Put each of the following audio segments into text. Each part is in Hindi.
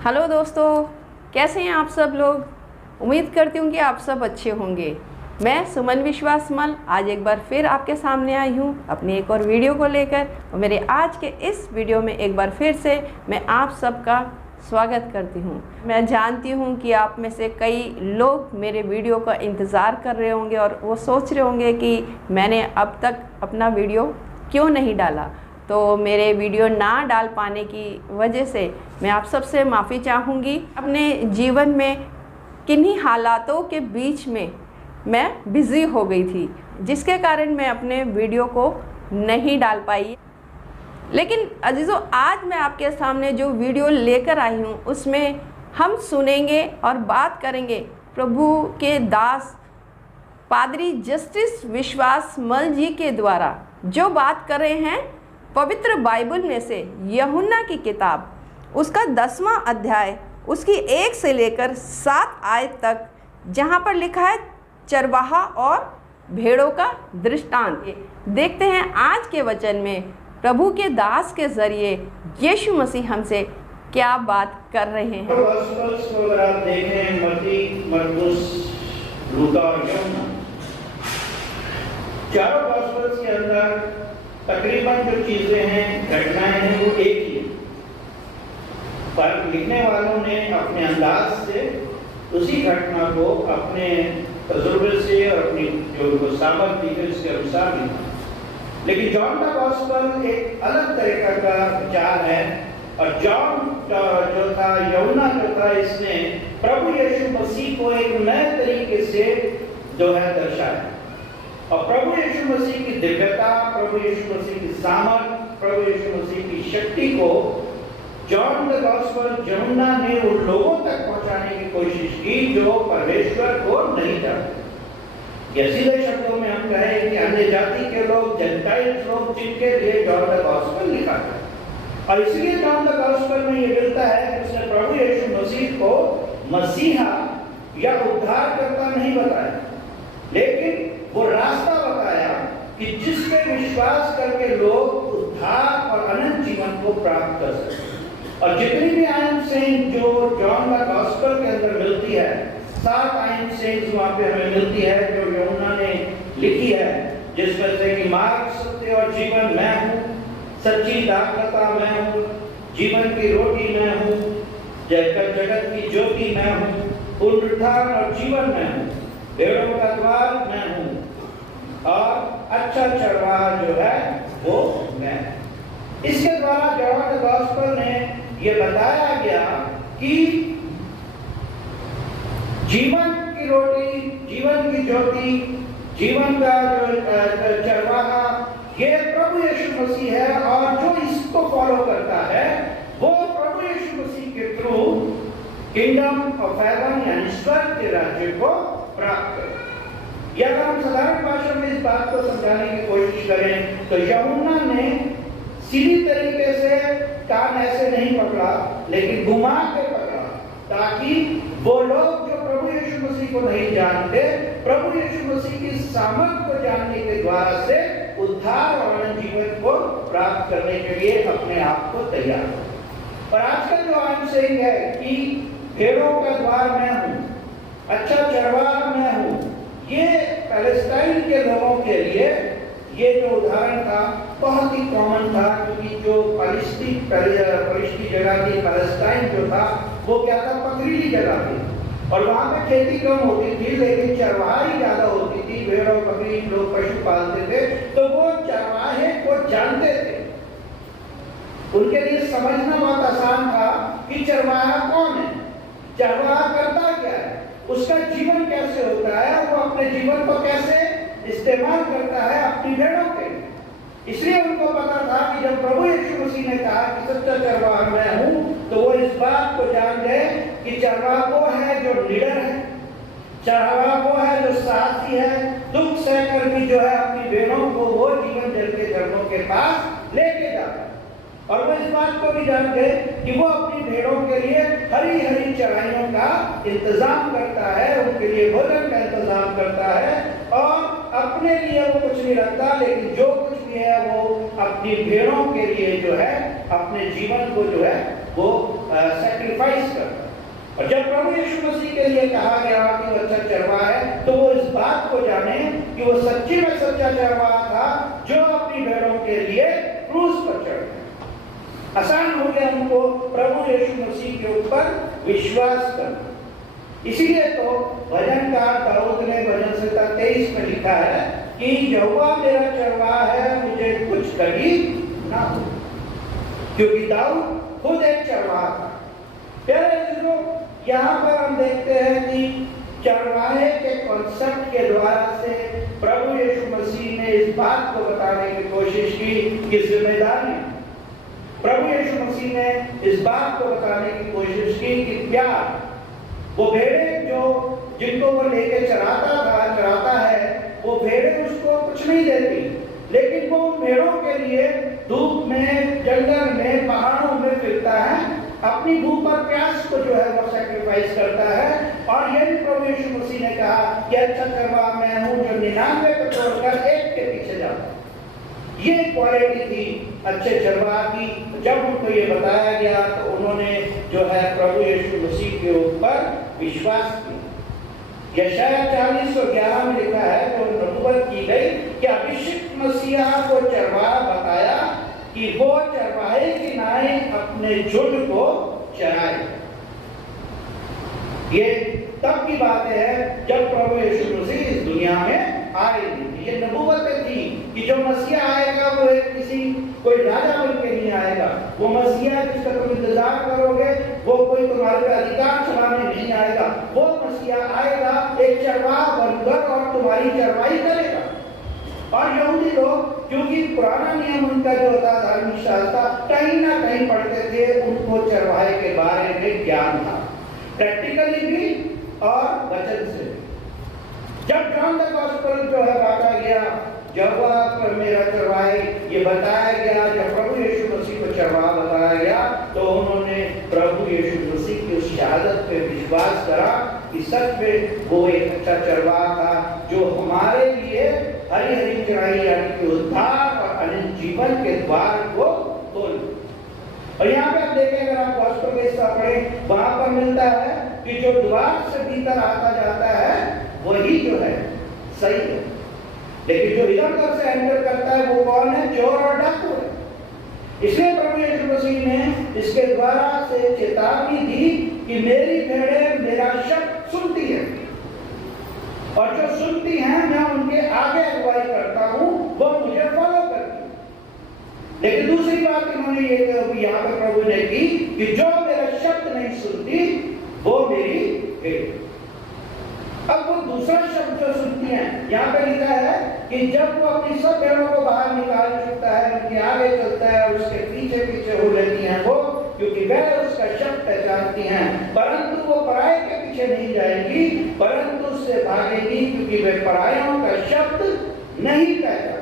हेलो दोस्तों, कैसे हैं आप सब लोग। उम्मीद करती हूँ कि आप सब अच्छे होंगे। मैं सुमन विश्वास मल आज एक बार फिर आपके सामने आई हूँ अपनी एक और वीडियो को लेकर। और मेरे आज के इस वीडियो में एक बार फिर से मैं आप सबका स्वागत करती हूँ। मैं जानती हूँ कि आप में से कई लोग मेरे वीडियो का इंतज़ार कर रहे होंगे और वो सोच रहे होंगे कि मैंने अब तक अपना वीडियो क्यों नहीं डाला। तो मेरे वीडियो ना डाल पाने की वजह से मैं आप सबसे माफ़ी चाहूँगी। अपने जीवन में किन्हीं हालातों के बीच में मैं बिज़ी हो गई थी, जिसके कारण मैं अपने वीडियो को नहीं डाल पाई। लेकिन अजीज़ों, आज मैं आपके सामने जो वीडियो लेकर आई हूँ उसमें हम सुनेंगे और बात करेंगे प्रभु के दास पादरी जस्टिस विश्वास मल जी के द्वारा जो बात कर रहे हैं पवित्र बाइबल में से यूहन्ना की किताब उसका 10वां अध्याय उसकी 1 से लेकर 7 आयत तक, जहाँ पर लिखा है चरवाहा और भेड़ों का दृष्टांत। देखते हैं आज के वचन में प्रभु के दास के जरिए यीशु मसीह हमसे क्या बात कर रहे हैं। अगर आप देखें मत्ती, मरकुस, लूका और यूहन्ना, चारों गॉस्पेल्स के अंदर तकरीबन जो चीजें हैं, घटनाएं हैं, वो एक ही है, पर लिखने वालों ने अपने अंदाज से उसी घटना को अपने तजुर्बे से और अपनी जो सामर्थ थी उसके अनुसार लिखा। लेकिन जॉन का गॉस्पेल एक अलग तरीका का विचार है। और जॉन जो था, यूहन्ना जो था, इसने प्रभु यीशु मसीह को एक नए तरीके से जो है दर्शाया। और प्रभु यीशु मसीह की दिव्यता, प्रभु यीशु मसीह की सामर्थ, प्रभु यीशु मसीह की शक्ति को जॉन द गॉस्पेल यूहन्ना ने उन लोगों तक पहुंचाने की कोशिश की जो परमेश्वर को नहीं जानते। या सीधे शब्दों में हम कहें कि अन्य जाति के लोग, जेंटाइल्स लोग, जिनके लिए जॉन द गॉस्पेल लिखा गया। और इसलिए जॉन द गॉस्पेल में ये मिलता है कि उसने प्रभु यीशु मसीह को मसीहा या उद्धारकर्ता नहीं बताया, लेकिन वो रास्ता बताया कि जिस पे विश्वास करके लोग उद्धार और अनंत जीवन को प्राप्त कर सके। और जितनी भी आई एम सेइंग जो जॉन का गॉस्पेल के अंदर मिलती है, 7 आई एम सेइंग्स वहां पे हमें मिलती है जो यूहन्ना ने लिखी है, जिसमें से कि मार्ग, सत्य और जीवन मैं हूँ, सच्ची धार्मिकता मैं हूँ, जीवन की रोटी मैं हूँ, जगत की ज्योति मैं हूँ, पुनरुत्थान और जीवन मैं हूँ, भेड़ों का द्वार मैं हूँ, और अच्छा चरवाहा जो है वो मैं। इसके द्वारा जॉन द गॉस्पेल ने ये बताया गया कि जीवन की रोटी, जीवन की ज्योति, जीवन का जो चरवाहा, ये प्रभु यीशु मसीह है। और जो इसको फॉलो करता है वो प्रभु यीशु मसीह के थ्रू किंगडम ऑफ हेवन यानी स्वर्ग के राज्य को प्राप्त करें। या अगर हम साधारण भाषा में इस बात को समझाने की कोशिश करें तो यूहन्ना ने सीधी तरीके से कान ऐसे नहीं पकड़ा, लेकिन घुमा के पकड़ा, ताकि वो लोग जो प्रभु यीशु मसीह को नहीं जानते, प्रभु यीशु मसीह की सामर्थ को जानने के द्वारा से उद्धार और अनंत जीवन को प्राप्त करने के लिए अपने आप को तैयार करें। और आजकल जो आम सही है कि भेड़ों का द्वार मैं हूँ, अच्छा चरवाहा मैं हूँ, ये पैलेस्टाइन के लोगों के लिए ये जो उदाहरण था बहुत ही कॉमन था, क्योंकि जो फलिस्ती जगह थी, पैलेस्टाइन जो था वो क्या था, पथरीली जगह थी और वहाँ पे खेती कम होती थी, लेकिन चरवाही ज्यादा होती थी, भेड़ और बकरी लोग पशु पालते थे, तो वो चरवाहे को जानते थे। उनके लिए समझना बहुत आसान था कि चरवाहा कौन है, चरवाहा करता क्या है, उसका जीवन कैसे होता है, वो अपने जीवन को कैसे इस्तेमाल करता है अपनी भेड़ों के। इसलिए उनको पता था कि जब प्रभु यीशु मसीह ने कहा कि सच्चा चरवाहा मैं हूँ, तो वो इस बात को जान गए कि चरवाहा वो है जो निडर है, चरवाहा वो है जो साहसी है, दुख सहकर भी जो है अपनी भेड़ों को वो जीवन जल के झरनों के पास लेके जाता है। और वो इस बात को भी जान गए कि वो अपनी भेड़ों के लिए हरी हरी चराइयों का इंतजाम करता है, उनके लिए भोजन का इंतजाम करता है, और अपने लिए वो कुछ नहीं रखता, लेकिन जो कुछ भी है वो अपनी भेड़ों के लिए जो है अपने जीवन को जो है वो सैक्रिफाइस करता है। और जब प्रभु यीशु मसीह के लिए कहा गया कि वो अच्छा चरवाहा है, तो वो इस बात को जाने कि वो सच्ची में सच्चा चरवाहा था जो अपनी भेड़ों के लिए क्रूस पर चढ़ गया। आसान हो गया उनको प्रभु यीशु मसीह के ऊपर विश्वास करना। इसीलिए तो भजनकार दाऊद ने भजन संहिता 23 में लिखा है कि यहोवा मेरा चरवाहा है, मुझे कुछ कभी ना हो, क्योंकि दाऊद खुद एक चरवाहा था। प्यारे लोगों, यहाँ पर हम देखते हैं कि चरवाहे के कॉन्सेप्ट के द्वारा से प्रभु यीशु मसीह ने इस बात को बताने की कोशिश की कि जिम्मेदारी, प्रभु यीशु मसीह ने इस बात को बताने की कोशिश की कि प्यार, वो भेड़ें जो जिनको वो लेके चराता है, वो भेड़ें उसको कुछ नहीं देती, लेकिन वो भेड़ों के लिए धूप में, जंगल में, पहाड़ों में फिरता है, अपनी भूख और प्यास को जो है वो सैक्रिफाइस करता है। और यही प्रभु यीशु मसीह ने कहा कि अच्छा चरवाहा मैं हूं जो 99 को छोड़कर एक के पीछे जाता है। ये क्वालिटी थी अच्छे चरवाहा की। जब उनको ये बताया गया तो उन्होंने जो है प्रभु यीशु मसीह के ऊपर विश्वास किया। यशायाह 40:11 में लिखा है, तो नबूवत की गई कि अभिषिक्त मसीहा को चरवाहा बताया कि वो चरवाहे की नाई अपने झुंड को चराए। ये तब की बात है जब प्रभु यीशु मसीह इस दुनिया में आए। ये नबूवत थी कि जो मसीहा आएगा वो एक कोई राजा बन के नहीं आएगा। वो मसीहा जिसका तुम इंतजार करोगे, वो कोई तुम्हारे पे अधिकार चलाने नहीं आएगा। वो मसीहा आएगा एक चरवाहा बनकर और तुम्हारी चरवाही करेगा। और यहूदी लोग, क्योंकि पुराना नियम उनका जो था, धार्मिक शास्त्र कहीं ना कहीं पढ़ते थे, उनको चरवाहे के बारे में ज्ञान था, प्रैक्टिकली भी और वचन से। जब जॉन द गॉस्पेल जो है बांटा गया, यहोवा पर मेरा चरवाहा, ये बताया गया, जब प्रभु यीशु मसीह को चरवाहा बताया गया, तो उन्होंने प्रभु यीशु मसीह की उस शहादत पे विश्वास करा कि सच में वो एक अच्छा चरवाहा था जो हमारे लिए हरी हरी चराई यानी कि उद्धार और अनंत जीवन के द्वार को खोल। और यहाँ पे आप देखें, अगर आप गॉस्पेल का हिस्सा पढ़ें, वहां पर मिलता है कि जो द्वार से भीतर आता जाता है वही जो है सही है, लेकिन जो इधर उधर से एंटर करता है वो कौन है? चोर और डाकू है। इसलिए प्रभु यीशु मसीह ने इसके द्वारा से चेतावनी दी कि मेरी भेड़ें मेरा शब्द सुनती है, और जो सुनती हैं मैं उनके आगे अगुवाई करता हूं, वो मुझे फॉलो करती है। लेकिन दूसरी बात इन्होंने ये यहाँ पे प्रभु ने की कि जो मेरा शब्द नहीं सुनती वो मेरी भेड़। अब वो दूसरा शब्द जो सुनती है, यहाँ पे लिखा है कि जब वो अपनी सब भेड़ों को बाहर निकाल चुकता है, उनके आगे चलता है और उसके पीछे पीछे हो लेती हैं वो, क्योंकि वह उसका शब्द पहचानती हैं, परंतु वो पराये के पीछे नहीं जाएगी, परंतु उससे भागेगी, क्योंकि वे परायों का शब्द नहीं पहचानती।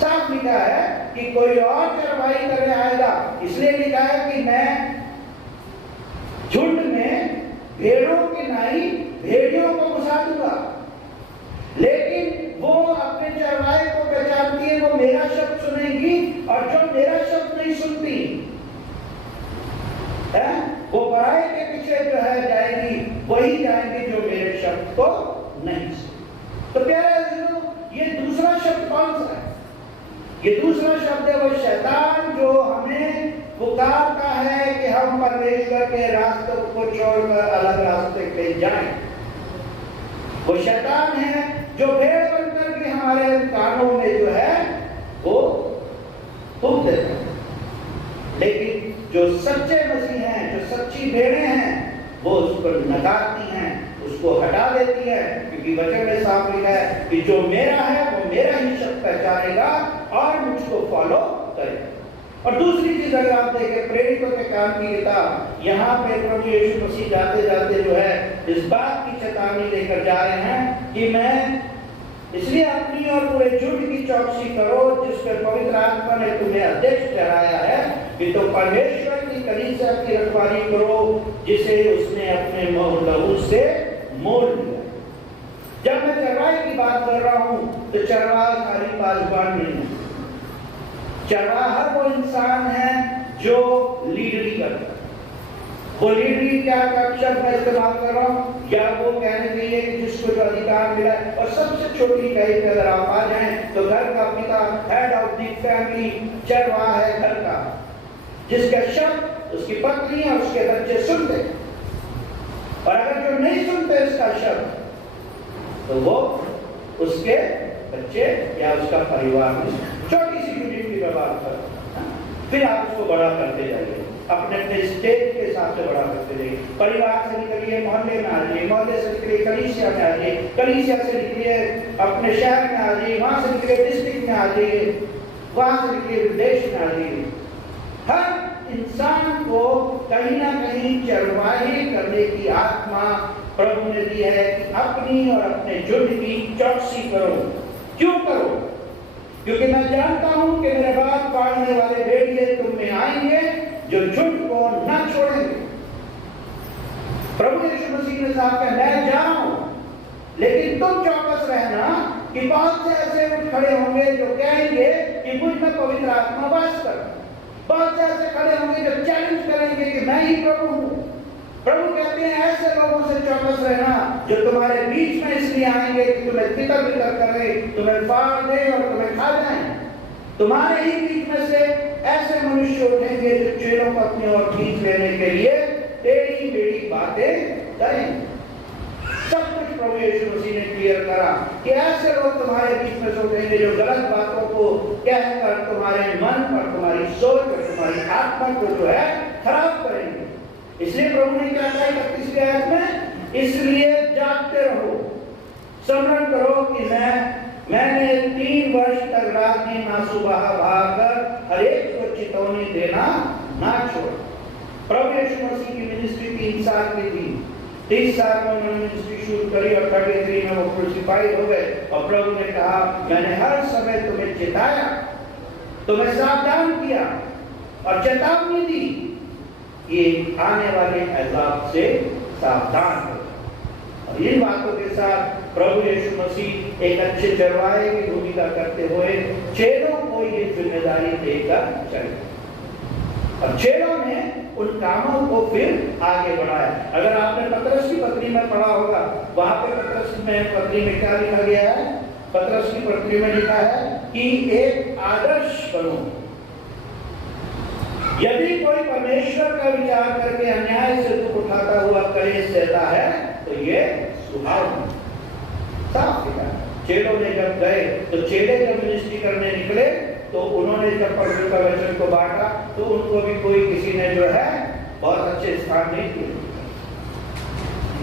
साफ लिखा है कि कोई और चरवाही करने आएगा, इसलिए लिखा है कि मैं झुंड में भेड़ों की नाई भेड़ियों को घुसा दूंगा। लेकिन वो अपने चरवाहे को पहचानती है, वो मेरा शब्द सुनेगी, और जो मेरा शब्द नहीं सुनती है वो पराये के पीछे जो है जाएगी, वही जाएंगे जो मेरे शब्द को नहीं सुनते। तो प्यारे अजीजों, ये दूसरा शब्द कौन सा है? ये दूसरा शब्द है वो शैतान, जो हमें पुकारता है कि हम परमेश्वर के रास्ते को छोड़कर अलग रास्ते पे जाएं। वो शैतान है जो भेड़ बनकर के हमारे कानों में जो है वो फूंक देता है। लेकिन जो सच्चे मसीह हैं, जो सच्ची भेड़ें हैं, वो उसको नकारती हैं, उसको हटा देती है, क्योंकि वचन में साफ लिखा है कि जो मेरा है वो मेरा ही शब्द पहचानेगा और मुझको फॉलो करेगा। और दूसरी चीज अगर आप देखें, प्रेरितों के काम की किताब, यहाँ पे प्रभु यीशु मसीह जाते जाते जो है इस बात की चेतावनी लेकर जा रहे हैं कि मैं इसलिए अपनी और पूरे झुंड की चौकसी करो, जिस पर पवित्र आत्मा ने तुम्हें अध्यक्ष ठहराया है, कि तो परमेश्वर की कलीसिया की रखवाली करो, जिसे उसने अपने लहू से मोल लिया। जब मैं चरवाहे की बात कर रहा हूं तो चरवाहा खाली पासबान नहीं है। चरवाहा वो इंसान है जो लीडरी करता है। वो लीडरी क्या शब्द मैं इस्तेमाल कर रहा हूँ, या वो कहने चाहिए कि जिसको जो अधिकार मिला है। और सबसे छोटी कहीं पे अगर आप आ जाएं तो घर का पिता, हेड ऑफ द फैमिली, चरवाहा है घर का, जिसका शब्द उसकी पत्नी और उसके बच्चे सुनते हैं। और अगर जो नहीं सुनते इसका शब्द, तो वो उसके बच्चे या उसका परिवार में छोटी सी यूनिट की व्यवहार करते हैं। फिर आप उसको बड़ा करते जाइए, अपने अपने स्टेज के हिसाब से बड़ा करते जाइए। परिवार से निकलिए मोहल्ले में आ जाइए, मोहल्ले से निकलिए कलीसिया में आ जाइए, कलीसिया से निकलिए अपने शहर में आ जाइए, वहां से निकलिए डिस्ट्रिक्ट में आ जाइए, वहां से निकलिए विदेश में आ जाइए। हर इंसान को कहीं ना कहीं चरवाही करने की आत्मा प्रभु ने दी है कि अपनी और अपने झुंड की चौकसी करो। क्यों करो? क्योंकि मैं जानता हूं कि मेरे बाद पालने वाले भेड़िए तुम में आएंगे जो झुंड को न छोड़ेंगे। प्रभु यीशु मसीह ने साफ कहा, मैं जा रहा हूं, लेकिन तुम चौकस रहना कि बहुत से ऐसे उठ खड़े होंगे जो कहेंगे कि मुझ में पवित्र आत्मा वास कर। बहुत से ऐसे खड़े होंगे जो चैलेंज करेंगे कि मैं ही प्रभु हूं। प्रभु कहते हैं ऐसे लोगों से चौकस रहना जो तुम्हारे बीच में इसलिए आएंगे कि तुम्हें तितर बितर करें, तुम्हें फाड़ दें और तुम्हें खा जाएं। तुम्हारे ही बीच में से ऐसे मनुष्य उठेंगे जो चेलों को अपनी ओर खींच लेने के लिए टेढ़ी मेढ़ी बातें करेंगे। सब कुछ प्रभु यीशु मसीह ने क्लियर करा कि ऐसे लोग तुम्हारे बीच में से उठेंगे जो गलत बातों को कहकर तुम्हारे मन पर, तुम्हारी सोच और तुम्हारी आत्मा को जो है खराब करेंगे। इसलिए प्रभु ने क्या कहा 31वें आयत में, इसलिए जागते रहो, स्मरण करो कि मैंने 3 वर्ष तक रात दिन आंसू बहाकर हर एक को चेतावनी देना ना छोड़ा। प्रभु यीशु मसीह की मिनिस्ट्री 3 साल की थी। 30 साल में उन्होंने मिनिस्ट्री शुरू करी और 33 में वो क्रूसिफाई हो गए। और प्रभु ने कहा, मैंने हर समय तुम्हें चेताया, तुम्हें सावधान किया और चेतावनी दी कि आने वाले अज़ाब से सावधान हो। और इन बातों के साथ प्रभु यीशु मसीह एक अच्छे चरवाहे की भूमिका करते हुए चेलों को ये जिम्मेदारी देकर चले। और चेलों ने उन कामों को फिर आगे बढ़ाया। अगर आपने पतरस की पत्री में पढ़ा होगा, वहां पे पतरस में पत्री में क्या लिखा गया है? पतरस की पत्री में लिखा है कि एक आदर्श बनो। यदि कोई परमेश्वर का विचार करके अन्याय से दुख उठाता हुआ कलेश सहता है तो ये सुहावना। साफ लिखा है। चेलों ने जब गए तो चेले जब मिनिस्ट्री करने निकले तो उन्होंने जब परमेश्वर का वचन को बांटा तो उनको भी कोई किसी ने जो है बहुत अच्छे स्थान नहीं दिए।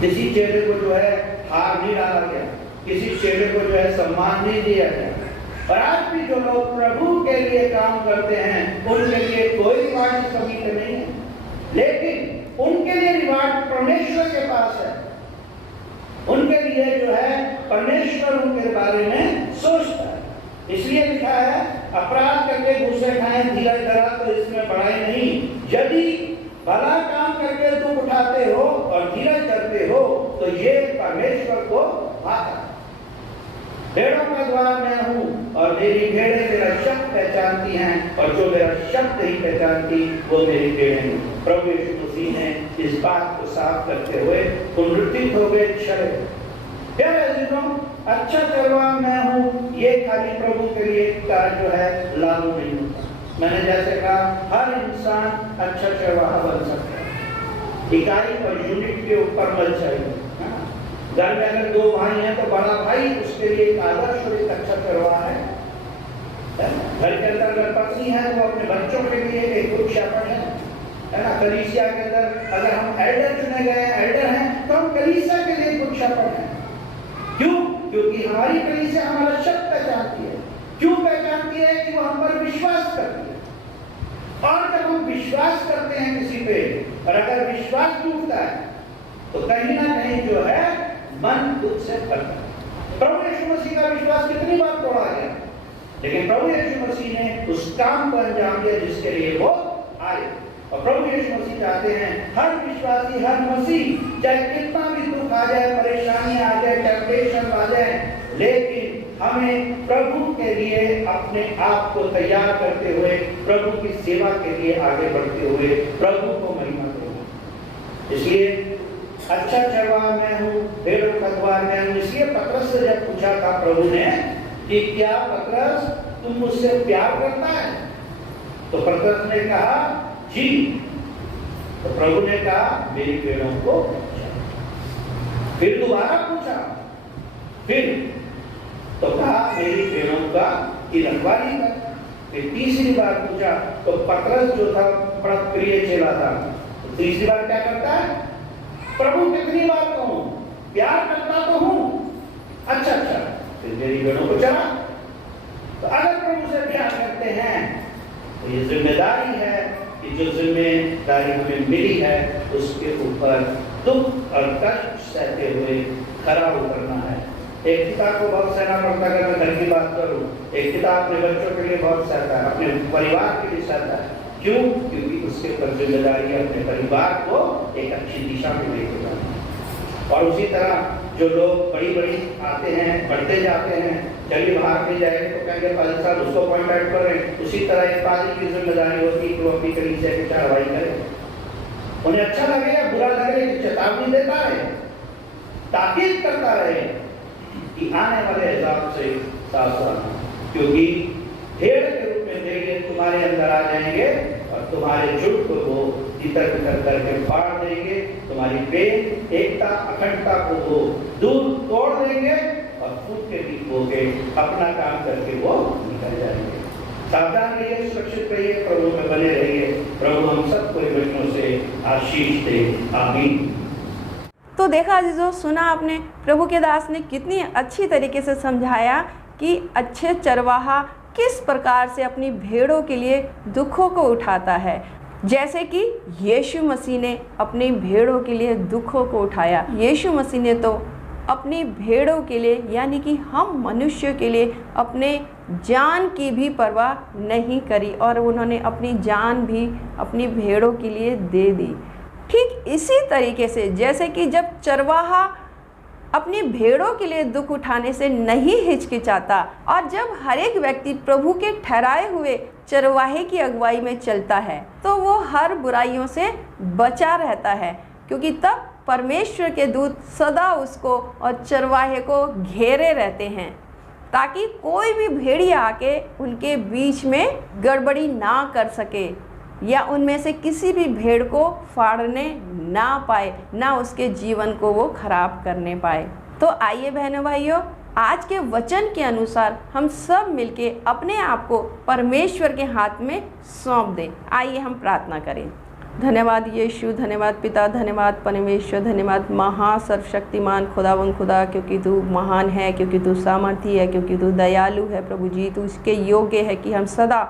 किसी चेले को जो है हार नहीं डाला गया, किसी चेले को जो है सम्मान नहीं दिया गया। और आज भी जो लोग प्रभु के लिए काम करते हैं उनके लिए कोई रिवार्ड की कमी तो नहीं है, लेकिन उनके लिए रिवार्ड परमेश्वर के पास है। उनके लिए जो है परमेश्वर उनके बारे में सोचता है। इसलिए लिखा है, अपराध करके घूसे खाएं धीरज धरा तो इसमें बड़ाई नहीं। यदि भला काम करके दुख उठाते हो और धीरज धरते हो तो ये परमेश्वर को भाता। भेड़ों का द्वार मैं हूँ और मेरी भेड़ें मेरा शब्द पहचानती हैं और जो मेरा शब्द नहीं पहचानती वो मेरी भेड़ें हैं। प्रभु यीशु मसीह ने इस बात को साफ करते हुए पुनरुत्थित हो गए छड़े। प्यारे अजीजों, अच्छा चरवाहा मैं हूँ ये खाली प्रभु के लिए का जो है लागू नहीं होता। मैंने जैसे कहा हर इंसान अच्छा चरवाहा बन सकता है। इकाई और यूनिट के ऊपर मत चाहिए। घर में अगर 2 भाई हैं तो बड़ा भाई उसके लिए एक आदर्श और एक अच्छा चरवाहा है। घर के अंदर अगर पत्नी है तो अपने बच्चों के लिए एक गुड शेफर्ड है ना। कलीसिया के अंदर अगर हम एल्डर चुने गए एल्डर हैं तो हम कलीसिया के लिए गुड शेफर्ड हैं। क्यों? क्योंकि हमारी कलीसिया हमारा शब्द पहचानती है। क्यों पहचानती है? कि वो हम पर विश्वास करती है। और जब हम विश्वास करते हैं किसी पे और अगर विश्वास टूटता है तो कहीं ना कहीं जो है मन दुख से भरता है। प्रभु यीशु मसीह का विश्वास कितनी बार तोड़ा गया, लेकिन प्रभु यीशु मसीह ने उस काम को अंजाम दिया जिसके लिए वो आए। और प्रभु यीशु मसीह चाहते हैं हर विश्वासी, हर मसीह, चाहे कितना भी दुख आ जाए, परेशानी आ जाए, टेम्पटेशन आ जाए, लेकिन हमें प्रभु के लिए अपने आप को तैयार करते हुए प्रभु की सेवा के लिए आगे बढ़ते हुए प्रभु को महिमा देना। इसलिए अच्छा चरवाहा मैं हूँ, भेड़ों का द्वार मैं हूँ। इसलिए पतरस से जब पूछा था प्रभु ने कि क्या पतरस तुम मुझसे प्यार करता है, तो पतरस ने कहा जी। तो प्रभु ने कहा मेरी भेड़ों को। फिर दोबारा पूछा, फिर तो कहा मेरी भेड़ों की रखवाली कर। फिर तीसरी बार पूछा तो पतरस जो था बड़ा प्रिय चेला था, तो तीसरी बार क्या करता है, प्रभु कितनी बार कहूं, प्यार करता तो हूं, अच्छा फिर मेरी भेड़ों को चला। तो अगर प्रभु से प्यार करते हैं तो ये जिम्मेदारी है कि जो जिम्मेदारी हमें मिली है उसके ऊपर दुख और कष्ट सहते हुए खरा उतरना है। एक पिता को बहुत सहना पड़ता है, अगर मैं घर की बात करूं, एक पिता अपने बच्चों के लिए बहुत सहता है, अपने परिवार के लिए सहता है। क्यों? क्योंकि उसके ऊपर जिम्मेदारी है अपने परिवार को एक अच्छी दिशा में लेके जाना। और उसी तरह जो लोग बड़ी आते हैं, बढ़ते जाते हैं, चलिए बाहर नहीं जाएंगे तो कहेंगे पादरी साहब उसको पॉइंट आउट कर रहे हैं। उसी तरह एक पादरी की जिम्मेदारी होती है कि वो अपनी कलीसिया की कार्रवाई करे। उन्हें अच्छा लगे या बुरा लगे, चेतावनी देता रहे, ताकीद करता रहे कि आने वाले हिसाब से सावधान, क्योंकि भेड़ के रूप में भेड़िए तुम्हारे अंदर आ जाएंगे और तुम्हारे झुंड को वो तितर बितर करके फाड़ देंगे, तुम्हारी प्रेम एकता अखंडता को वो दूर तोड़ देंगे और खुद के बीच होके अपना काम करके वो निकल जाएंगे। सावधान रहिए, सुरक्षित रहिए, प्रभु में बने रहिए। प्रभु हम सबको इन वचनों से आशीष दे, आमीन। तो देखा अजीजों, सुना आपने प्रभु के दास ने कितनी अच्छी तरीके से समझाया कि अच्छे चरवाहा किस प्रकार से अपनी भेड़ों के लिए दुखों को उठाता है। जैसे कि यीशु मसीह ने अपनी भेड़ों के लिए दुखों को उठाया। यीशु मसीह ने तो अपनी भेड़ों के लिए यानी कि हम मनुष्य के लिए अपने जान की भी परवाह नहीं करी और उन्होंने अपनी जान भी अपनी भेड़ों के लिए दे दी। ठीक इसी तरीके से जैसे कि जब चरवाहा अपनी भेड़ों के लिए दुख उठाने से नहीं हिचकिचाता और जब हर एक व्यक्ति प्रभु के ठहराए हुए चरवाहे की अगुवाई में चलता है तो वो हर बुराइयों से बचा रहता है, क्योंकि तब परमेश्वर के दूत सदा उसको और चरवाहे को घेरे रहते हैं ताकि कोई भी भेड़िया आके उनके बीच में गड़बड़ी ना कर सके या उनमें से किसी भी भेड़ को फाड़ने ना पाए, ना उसके जीवन को वो खराब करने पाए। तो आइए बहनों भाइयों, आज के वचन के अनुसार हम सब मिलके अपने आप को परमेश्वर के हाथ में सौंप दें। आइए हम प्रार्थना करें। धन्यवाद यीशु, धन्यवाद पिता, धन्यवाद परमेश्वर, धन्यवाद महासर्वशक्तिमान खुदावन खुदा, क्योंकि तू महान है, क्योंकि तू सामर्थी है, क्योंकि तू दयालु है। प्रभु जी तू इसके योग्य है कि हम सदा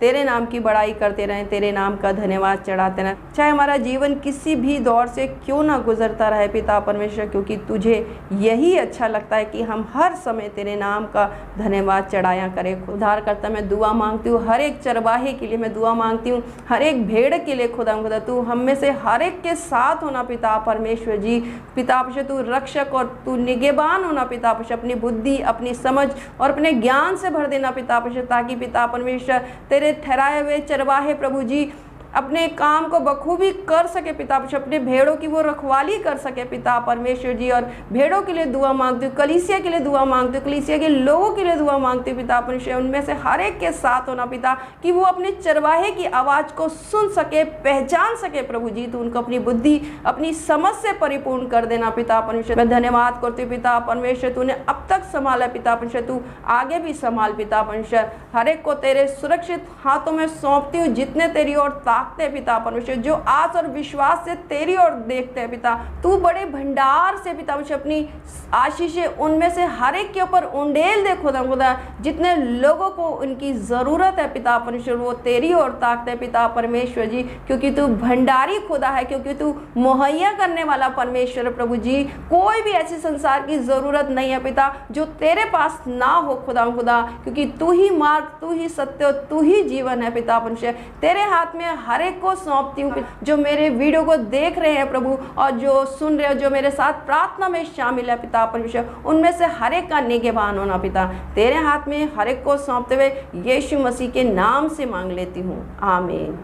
तेरे नाम की बड़ाई करते रहें, तेरे नाम का धन्यवाद चढ़ाते रहें, चाहे हमारा जीवन किसी भी दौर से क्यों ना गुजरता रहे पिता परमेश्वर, क्योंकि तुझे यही अच्छा लगता है कि हम हर समय तेरे नाम का धन्यवाद चढ़ाया करें। उद्धारकर्ता मैं दुआ मांगती हूँ, हर एक चरवाहे के लिए मैं दुआ मांगती हूँ, हर एक भेड़ के लिए खुदा तू हम में से हर एक के साथ होना पिता परमेश्वर जी। पिता परमेश्वर तू रक्षक और तू निगहबान होना पिता परमेश्वर, अपनी बुद्धि अपनी समझ और अपने ज्ञान से भर देना पिता परमेश्वर, ताकि पिता परमेश्वर तेरे ठहराए हुए चरवाहे प्रभु जी अपने काम को बखूबी कर सके पिता परमेश्वर, अपने भेड़ों की वो रखवाली कर सके पिता परमेश्वर जी। और भेड़ों के लिए दुआ मांगती हूँ, कलीसिया के लिए दुआ मांगती हूँ, कलीसिया के लोगों के लिए दुआ मांगती हूँ पिता परमेश्वर, उनमें से हर एक के साथ होना पिता, कि वो अपने चरवाहे की आवाज़ को सुन सके, पहचान सके प्रभु जी। तो उनको अपनी बुद्धि अपनी समझ से परिपूर्ण कर देना पिता परमेश्वर। मैं धन्यवाद करती हूँ पिता परमेश्वर, तूने अब तक संभाला पिता परमेश्वर, तू आगे भी संभाल पिता परमेश्वर। हर एक को तेरे सुरक्षित हाथों में सौंपती हूँ, जितने तेरी ओर ताकते पिता परमेश्वर, जो आस और विश्वास से तेरी ओर देखते हैं पिता। तू बड़े भंडार से पिता परमेश्वर अपनी आशीषें उनमें से हर एक के ऊपर उंडेल दे खुदा, जितने लोगों को उनकी ज़रूरत है पिता परमेश्वर, वो तेरी ओर ताकते हैं पिता परमेश्वर जी, क्योंकि तू भंडारी खुदा है, क्योंकि तू मुहैया करने वाला परमेश्वर प्रभु जी। कोई भी ऐसी संसार की ज़रूरत नहीं है पिता जो तेरे पास ना हो खुदा, क्योंकि तू ही मार्ग, तू ही सत्य, तू ही जीवन है पिता परमेश्वर। तेरे हाथ में हर एक को सौंपती हूँ, जो मेरे वीडियो को देख रहे हैं प्रभु, और जो सुन रहे हो, जो मेरे साथ प्रार्थना में शामिल है पिता परमेश्वर, उनमें से हर एक का निगहबान होना पिता, तेरे हाथ में हर एक को सौंपते हुए यीशु मसीह के नाम से मांग लेती हूँ, आमीन।